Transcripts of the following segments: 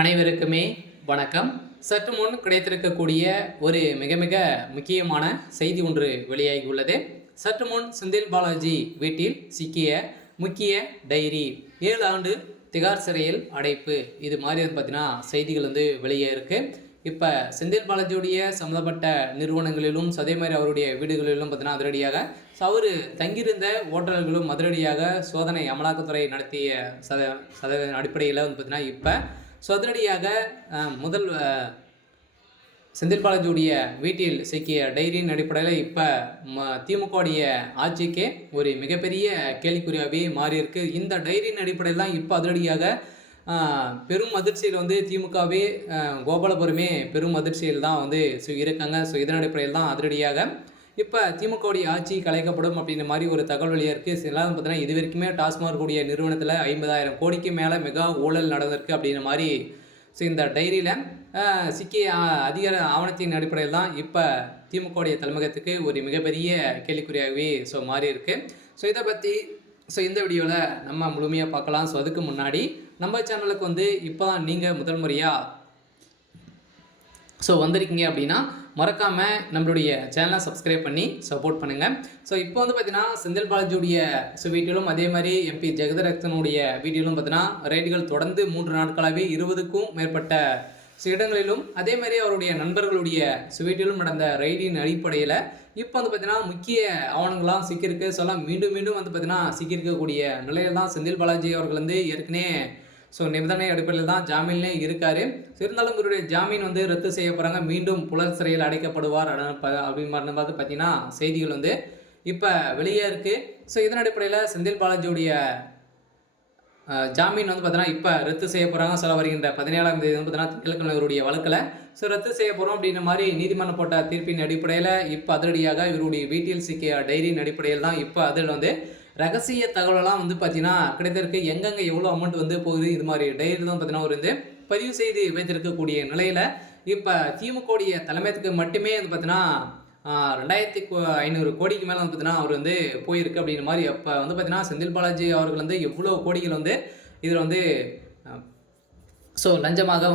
அனைவருக்குமே வணக்கம். சற்று முன் கிடைத்திருக்கக்கூடிய ஒரு மிக மிக முக்கியமான செய்தி ஒன்று வெளியாகியுள்ளது. சற்று முன் செந்தில் பாலாஜி வீட்டில் சிக்கிய முக்கிய டைரி 7 ஆண்டு திகார் சிறையில் அடைப்பு, இது மாதிரி பார்த்தீங்கன்னா செய்திகள் வெளியே இருக்கு. இப்போ செந்தில் பாலாஜியுடைய சம்மந்தப்பட்ட நிறுவனங்களிலும் அதே மாதிரி அவருடைய வீடுகளிலும் பார்த்தீங்கன்னா அதிரடியாக அவர் தங்கியிருந்த ஓட்டல்களும் அதிரடியாக சோதனை அமலாக்கத்துறை நடத்திய சதவீத அடிப்படையில் பார்த்தீங்கன்னா இப்போ அதிரடியாக முதல் செந்தில் பாலாஜியுடைய வீட்டில் சிக்கிய டைரியின் அடிப்படையில் இப்போ திமுகவுடைய ஆட்சிக்கே ஒரு மிகப்பெரிய கேள்விக்குறியாகவே மாறியிருக்கு. இந்த டைரியின் அடிப்படையில் தான் இப்போ அதிரடியாக பெரும் அதிர்ச்சியில் திமுகவே கோபாலபுரமே பெரும் அதிர்ச்சியில் தான் இருக்காங்க. இதன் அடிப்படையில் தான் அதிரடியாக இப்போ திமுகவுடைய ஆட்சி கலைக்கப்படும் அப்படின்ற மாதிரி ஒரு தகவல் வெளியாக இருக்குது. சிலலாம் பார்த்தீங்கன்னா இது வரைக்குமே டாஸ்மாக் கூடிய நிறுவனத்தில் 50,000 கோடிக்கு மேலே மெகா ஊழல் நடந்திருக்கு அப்படின்ற மாதிரி இந்த டைரியில் சிக்கிய அதிகார ஆவணத்தின் அடிப்படையில் தான் இப்போ திமுகவுடைய தலைமையகத்துக்கு ஒரு மிகப்பெரிய கேள்விக்குறியாகவே மாறி இருக்குது. இதை பற்றி இந்த வீடியோவில் நம்ம முழுமையாக பார்க்கலாம். அதுக்கு முன்னாடி நம்ம சேனலுக்கு இப்போ தான் நீங்கள் முதல் முறையாக வந்திருக்கீங்க அப்படின்னா மறக்காமல் நம்மளுடைய சேனலை சப்ஸ்கிரைப் பண்ணி சப்போர்ட் பண்ணுங்கள். இப்போ பார்த்தீங்கன்னா செந்தில் பாலாஜியுடைய வீட்டிலும் அதே மாதிரி எம்பி ஜெகதரட்சனுடைய வீட்டிலும் பார்த்தீங்கன்னா ரைடுகள் தொடர்ந்து 3 நாட்களாகவே 20க்கும் மேற்பட்ட இடங்களிலும் அதே மாதிரி அவருடைய நண்பர்களுடைய வீட்டிலும் நடந்த ரைடின் அடிப்படையில் இப்போ பார்த்தீங்கன்னா முக்கிய ஆவணங்கள்லாம் சிக்கியிருக்கு. மீண்டும் மீண்டும் பார்த்தீங்கன்னா சிக்கியிருக்கக்கூடிய நிலையில் தான் செந்தில் பாலாஜி அவர்கள் ஏற்கனவே நிபந்தனை அடிப்படையில் தான் ஜாமீன்லே இருக்கார். இருந்தாலும் இவருடைய ஜாமீன் ரத்து செய்ய போகிறாங்க, மீண்டும் புலர் சிறையில் அடைக்கப்படுவார் அப்படின்னு பார்த்தீங்கன்னா செய்திகள் இப்போ வெளியே இருக்குது. இதன் அடிப்படையில் செந்தில் பாலாஜியுடைய ஜாமீன் பார்த்தீங்கன்னா இப்போ ரத்து செய்ய போகிறாங்க. வருகின்ற 17ஆம் தேதி பார்த்தீங்கன்னா திங்கட்கிழமை வழக்கில் ரத்து செய்ய போகிறோம் அப்படின்ற மாதிரி நீதிமன்றம் போட்ட தீர்ப்பின் அடிப்படையில் இப்போ அதிரடியாக இவருடைய வீட்டில் சிக்கிய டைரியின் அடிப்படையில் தான் இப்போ அதில் ரகசிய தகவலெல்லாம் பார்த்தீங்கன்னா கிடைத்திருக்கு. எங்கெங்கே எவ்வளோ அமௌண்ட் போகுது, இது மாதிரி டைரி தான் பார்த்தீங்கன்னா பதிவு செய்து வைத்திருக்கக்கூடிய நிலையில் இப்போ திமுகவுடைய தலைமையத்துக்கு மட்டுமே பார்த்தீங்கன்னா 2,500 கோடிக்கு மேலே பார்த்தீங்கன்னா அவர் போயிருக்கு அப்படின்ற மாதிரி அப்போ பார்த்தீங்கன்னா செந்தில் பாலாஜி அவர்கள் எவ்வளோ கோடிகள் இதில் லஞ்சமாக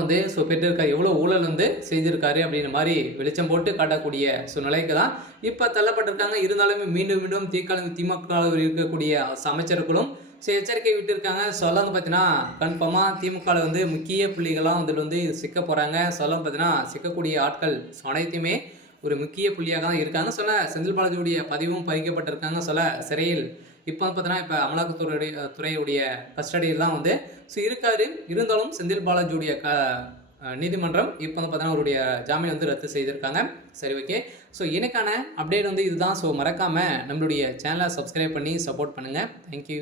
பெற்றிருக்காரு, எவ்வளோ ஊழல் செய்திருக்காரு அப்படின்ற மாதிரி வெளிச்சம் போட்டு காட்டக்கூடிய நிலைக்கு தான் இப்போ தள்ளப்பட்டிருக்காங்க. இருந்தாலுமே மீண்டும் மீண்டும் திமுக இருக்கக்கூடிய அமைச்சர்களும் எச்சரிக்கை விட்டுருக்காங்க. பார்த்தீங்கன்னா கன்ஃபார்மாக திமுகவில் முக்கிய புள்ளிகள்லாம் இதில் சிக்க போகிறாங்க. பார்த்தீங்கன்னா சிக்கக்கூடிய ஆட்கள் அனைத்துமே ஒரு முக்கிய புள்ளியாக தான் இருக்காங்க. செந்தில் பாலாஜியுடைய பதிவும் பறிக்கப்பட்டிருக்காங்க. சிறையில் இப்போ பார்த்தீங்கன்னா இப்போ அமலாக்கத்துறையுடைய கஸ்டடியில் தான் இருக்காரு. இருந்தாலும் செந்தில் பாலாஜியுடைய நீதிமன்றம் இப்போ பார்த்தீங்கன்னா அவருடைய ஜாமீன் ரத்து செய்திருக்காங்க. சரி, ஓகே. எனக்கான அப்டேட் இதுதான். மறக்காமல் நம்மளுடைய சேனலை சப்ஸ்கிரைப் பண்ணி சப்போர்ட் பண்ணுங்கள். தேங்க்யூ.